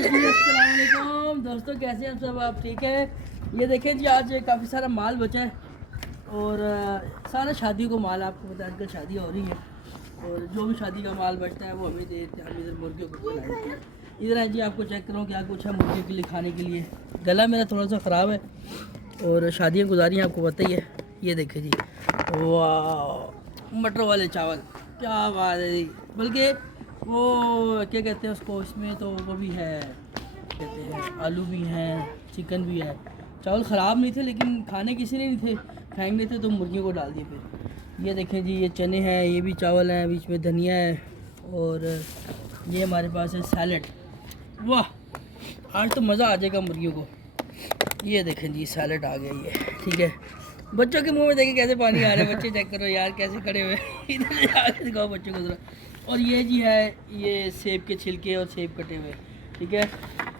अस्सलामुअलैकुम दोस्तों, कैसे हैं सब? आप ठीक है? ये देखें जी, आज काफ़ी सारा माल बचा है और सारा शादियों को माल, आपको पता है आजकल शादियाँ हो रही हैं और जो भी शादी का माल बचता है वो हमें दे देते हैं। हम इधर मुर्गियों को खिलाते हैं। इधर है जी, आपको चेक करो क्या कुछ है मुर्गियों के लिए खाने के लिए। गला मेरा थोड़ा सा ख़राब है और शादियाँ गुजारी हैं, आपको पता ही है। ये देखें जी, वाह, मटर वाले चावल, क्या बात है जी। बल्कि वो क्या कहते हैं उसको, इसमें तो वो भी है, कहते हैं आलू भी हैं, चिकन भी है। चावल ख़राब नहीं थे लेकिन खाने किसी ने नहीं थे, फेंक नहीं थे तो मुर्गियों को डाल दिए। फिर ये देखें जी, ये चने हैं, ये भी चावल हैं, बीच में धनिया है और ये हमारे पास है सैलड। वाह, आज तो मज़ा आ जाएगा मुर्गियों को। ये देखें जी, सैलड आ गया ये, ठीक है। बच्चों के मुंह में देखें कैसे पानी आ रहा है। बच्चे चेक करो यार कैसे खड़े हुए इधर आगे दिखाओ बच्चों को ज़रा। और ये जी है, ये सेब के छिलके और सेब कटे हुए, ठीक है।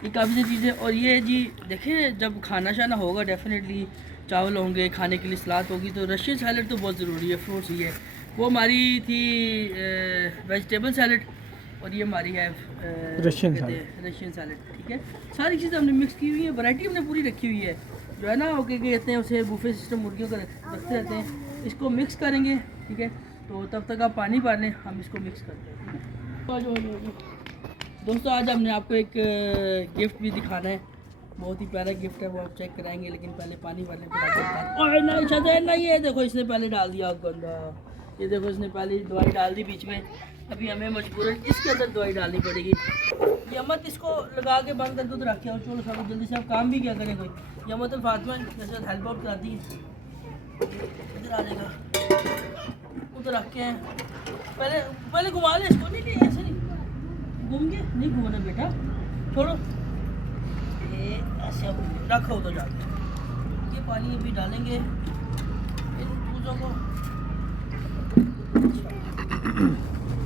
ये काफ़ी सी चीज़ें। और ये जी देखें, जब खाना शाना होगा डेफिनेटली चावल होंगे, खाने के लिए सलाद होगी, तो रशियन सैलड तो बहुत ज़रूरी है। फ्रूट्स ही है, वो हमारी थी वेजिटेबल सैलड और ये हमारी है रशियन सैलड, ठीक है। सारी चीज़ें हमने मिक्स की हुई है, वैरायटी हमने पूरी रखी हुई है। जो है ना वो क्या कहते हैं उसे, बुफे सिस्टम मुर्गियों का रखते रहते हैं। इसको मिक्स करेंगे, ठीक है। तो तब तक आप पानी भर लें, हम इसको मिक्स करते हैं। दोस्तों, आज हमने आपको एक गिफ्ट भी दिखाना है, बहुत ही प्यारा गिफ्ट है, वो आप चेक कराएंगे। लेकिन पहले पानी भरने के नहीं, ये देखो इसने पहले डाल दिया गंदा। ये देखो इसने पहले दवाई डाल दी बीच में, अभी हमें मजबूरन इसके अंदर दवाई डालनी पड़ेगी। ये मत इसको लगा के बंद कर दो तो रखे, और चलो सब जल्दी से आप काम भी क्या करें कोई। ये मत फातिमा जैसे हेल्प आउट कराती है, इधर आ जाएगा, उधर रख के पहले घुमा ले इसको। नहीं ऐसे नहीं घूम के नहीं घूमना बेटा, छोड़ो ये ऐसे अब रखो तो जाके। ये पानी अभी डालेंगे इन चूज़ों को।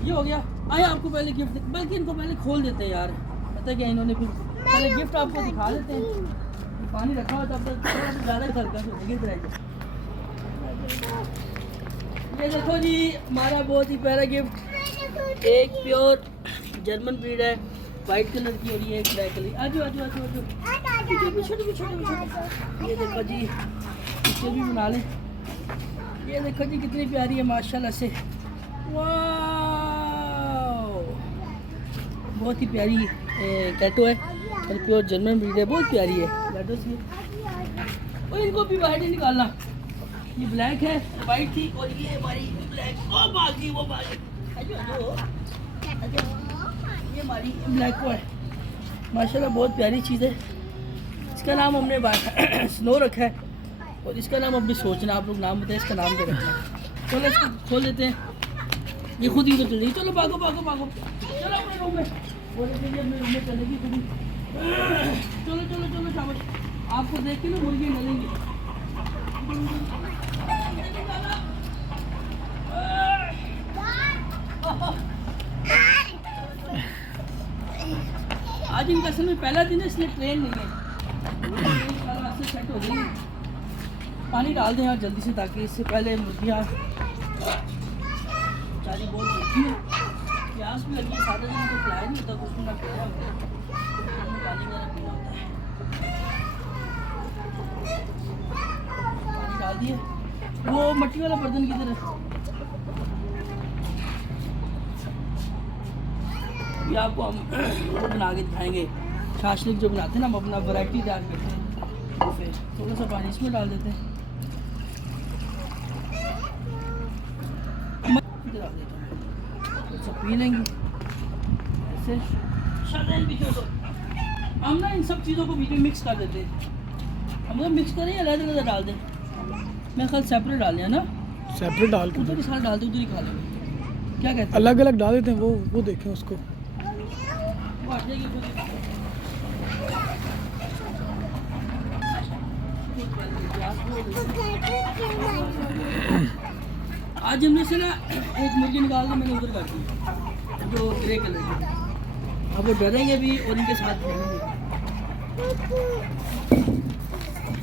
ये हो गया। आए आपको पहले गिफ्ट, बल्कि इनको पहले खोल देते हैं यार, पता है क्या इन्होंने, फिर पहले गिफ्ट आपको दिखा देते हैं। पानी रखा हुआ तब तक ज़्यादा हल्का से गिर जाएगा। ये देखो जी, हमारा बहुत ही प्यारा गिफ्ट, एक प्योर जर्मन ब्रीड है, वाइट कलर की और ये ब्लैक कलर। आजो आजो आजो आजो, पीछे। ये देखो जी, पीछे भी बना लें। ये देखो जी कितनी प्यारी है माशाल्लाह से, वाह, बहुत ही प्यारी कैटो है और प्योर जर्मन ब्रीड है, बहुत प्यारी है कैटो से। और इनको भी बाहर नहीं निकालना, ये ब्लैक है, वाइट थी और ये हमारी ब्लैक। ओ बागी, वो बागी, ये हमारी ब्लैक को है माशाल्लाह, बहुत प्यारी चीज़ है। इसका नाम हमने स्नो रखा है और इसका नाम अब भी सोचना, आप लोग नाम बताएं इसका नाम क्या रखना है। चलो इसको खोल देते हैं, ये खुद ही तो चल रही। चलो भागो, चलो अपने रूम में, अपने रूम में चलेगी खुद ही। चलो शाबाश, आपको देख के ना मुर्गी डलेंगे। आज इनका असल में पहला दिन है, इसलिए ट्रेन नहीं है, से सेट हो गई। पानी डाल दें यार जल्दी से, ताकि इससे पहले मुर्गियाँ चारी बहुत भूखी है, प्यास भी लगी है। सादा दिन को खिलाया नहीं होता, कुछ ना खिलाया होता है, पानी वगैरह पीना होता है। पानी डाल दिए। वो मट्टी वाला बर्तन किधर है? ये आपको हम वो बना के दिखाएंगे, शाशलिक जो बनाते हैं ना, हम अपना वैरायटी तैयार करते हैं। फिर थोड़ा सा पानी इसमें डाल देते हैं, तो पी लेंगे ऐसे। हम ना इन सब चीज़ों को बीच में मिक्स कर देते हैं। हम लोग मिक्स करें या अलग डाल दें? मैं कल सेपरेट डाल दिया ना, सेपरेट डाल के उधर ही सारा डाल दें, उधर ही खा लेंगे। क्या कहते हैं? अलग अलग डाल देते हैं, वो देखें उसको। आज हमने से ना एक मुर्गी निकाल के मैंने उधर कर दी, जो ग्रे कलर की। अब वो डरेंगे भी और इनके साथ खेलेंगे।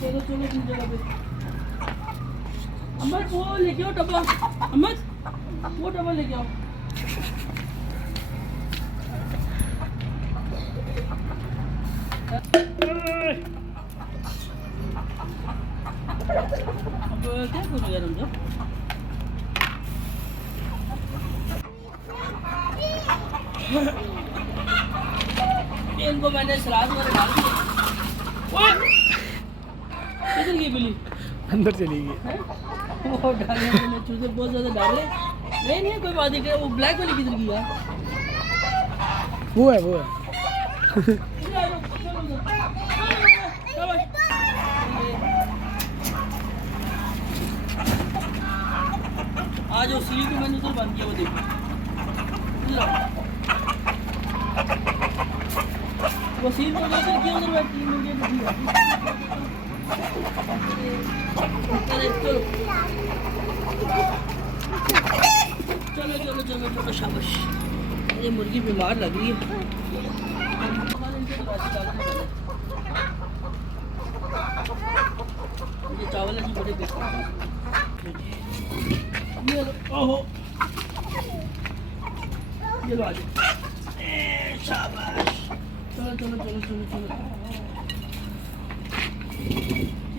चलो अपनी जगह पे। अम्मद वो लेके आओ डब्बा, अम्मद वो डब्बा लेके आओ। कुछ यार उनका इनको मैंने सलाद वगैरह डाल दिया। किधर गई बिल्ली? अंदर चली गई। हैं? वो डाले मैंने चूजे बहुत ज़्यादा डाले। नहीं कोई बात नहीं। वो ब्लैक वाली किधर गई यार? वो है इधर आ जाओ, चलो उधर। चलो, आज वो सीढ़ी को मैंने उधर बंद किया, वो देखो इधर आओ। वो सीढ़ी को उधर किया, उधर बैठी है, मुर्गी बैठी है। अरे चलो चलो चलो चलो शाबाश। ये मुर्गी बीमार लग रही है। ये चावल है जी बड़े बेकार हैं। ये लो, ओहो ये लो, आ जाओ। शाबाश। चलो चलो चलो चलो चलो।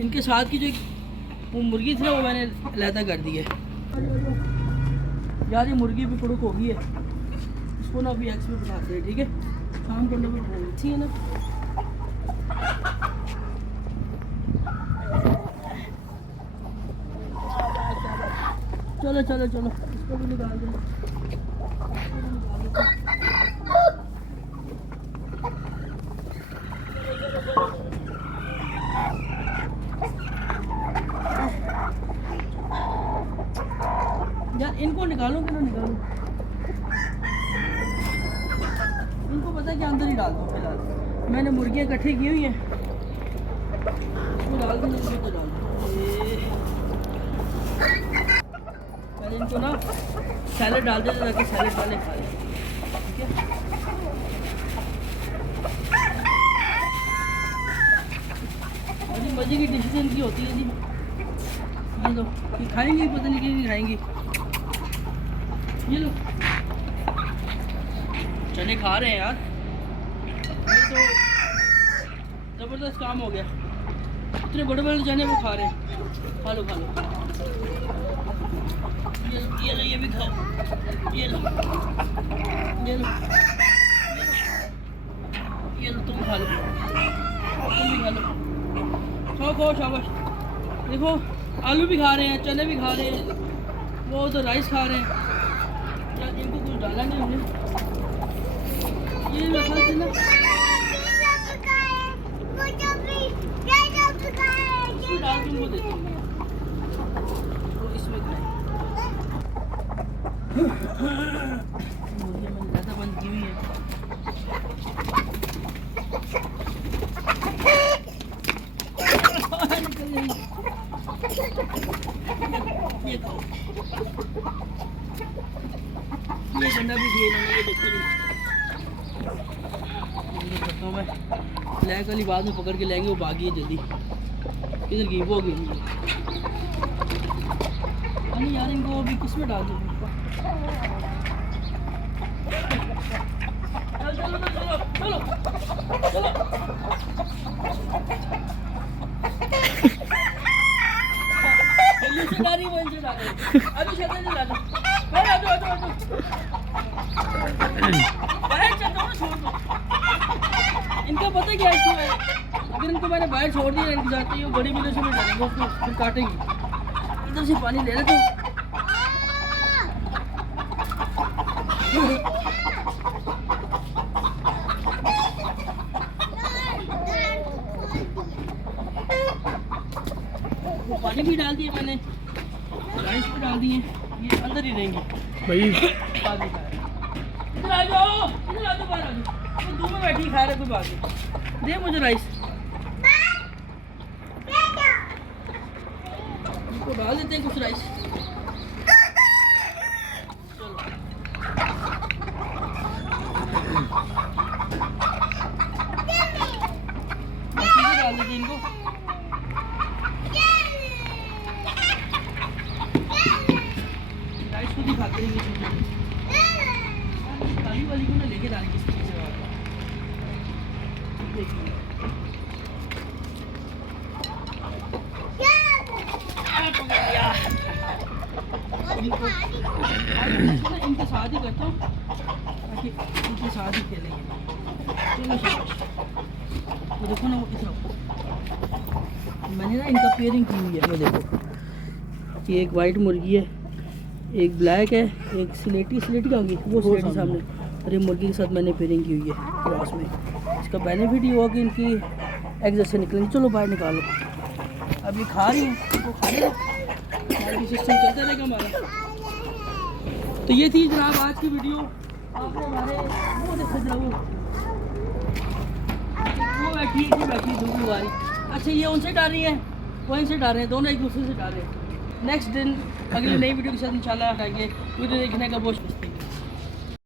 इनके साथ की जो वो मुर्गी थी ना, वो मैंने अलहदा कर दी है यार। ये मुर्गी भी पड़ुक हो गई है, इसको ना अभी एक्स में बनाते हैं, ठीक है? शाम को भी अच्छी है ना। चलो चलो चलो, इसको भी निकाल दो। यार इनको निकालो कि ना निकालो? इनको पता है कि अंदर ही डाल दो। फिलहाल मैंने मुर्गियाँ इकट्ठी की हुई हैं, इसको डाल दो, इसको तो डाल दो। पहले इनको ना सैलेड डाल देते ताकि सैलेड वाले खा लें, ठीक है? बड़ी मज़े की डिशेज इनकी होती है जी। ये लो, ये खाएंगी, पता नहीं कि खाएंगी। ये लो, चने खा रहे हैं यार, ये तो ज़बरदस्त काम हो गया। इतने बड़े बड़े चने वो खा रहे हैं। खा लो खा लो, ये लो, ये भी खाओ। ये लो ये लो ये लो, तुम खा लो, तुम भी खा लो। खाओ खाओ शाबाश। देखो आलू भी खा रहे हैं, चने भी खा रहे हैं, वो तो राइस खा रहे हैं। यार इनको कुछ डाला नहीं हमने। ये मसाला से ना इसमें डाल के उनको देते हैं, तो इसमें खाएं। मुर्गी मैंने ज़्यादा बंद की हुई है। ये खाओ, ये गंडा भी दिए इन्होंने, ये देखो ये करता हूँ मैं। ब्लैक वाली बाद में पकड़ के लेंगे, वो भागी है जल्दी। किधर गई? वो गई। अरे यार इनको अभी किस में डाल दूँ? चलो चलो चलो चलो चलो। डाली वो इनसे डालो, अभी छत नहीं डालो। बाहर आ जाओ, आ जाओ, बाहर चल दो, छोड़ दो। इनका पता क्या इशू है? अगर इनको मैंने बाहर छोड़ दिया, इनके जाते ही वो बड़ी बिल्ली से में डालेंगे, उसको फिर काटेंगी। इधर से पानी ले रहे थे। वो पानी भी डाल दिए मैंने, राइस भी डाल दिए, ये अंदर ही रहेंगे भाई। इधर आ जाओ, इधर आ जाओ, बाहर आ जाओ। तो दूर में बैठी खा रहे, कोई बात नहीं। दे मुझे राइस, इसको डाल देते हैं कुछ राइस। चलो चीज़ें डाल देते हैं इनको। राइस खुद ही खाते हैं ये चीज़ें। काली वाली को ना लेके डालें किस तरीके से बात देखिए। पकड़ लिया। मुर्गी को आज ना इनके साथ ही करता हूँ ताकि इनके साथ ही खेलेंगे। चलो शाबाश। वो देखो ना, वो इतना मैंने ना इनका पेयरिंग की हुई है। वो देखो, ये एक वाइट मुर्गी है, एक ब्लैक है, एक स्लेटी का होगी वो स्लेटी सामने, और ये मुर्गी के साथ मैंने पेयरिंग की हुई है क्रॉस में। इसका बेनिफिट ये हुआ कि इनकी एग जैसे निकलेंगे। चलो बाहर निकालो, अब ये खा रही हैं, वो खाने दो, सिस्टम चलता रहेगा हमारा। तो ये थी जनाब आज की वीडियो। आपने हमारे वो देखो जरा, वो बैठी है धूप लगा रही। अच्छा, ये उनसे डर रही है, वो इनसे डर रहे हैं, दोनों एक दूसरे से डर रहे हैं। नेक्स्ट दिन अगली नई वीडियो के साथ इंशाल्लाह आएंगे। वीडियो देखने का बहुत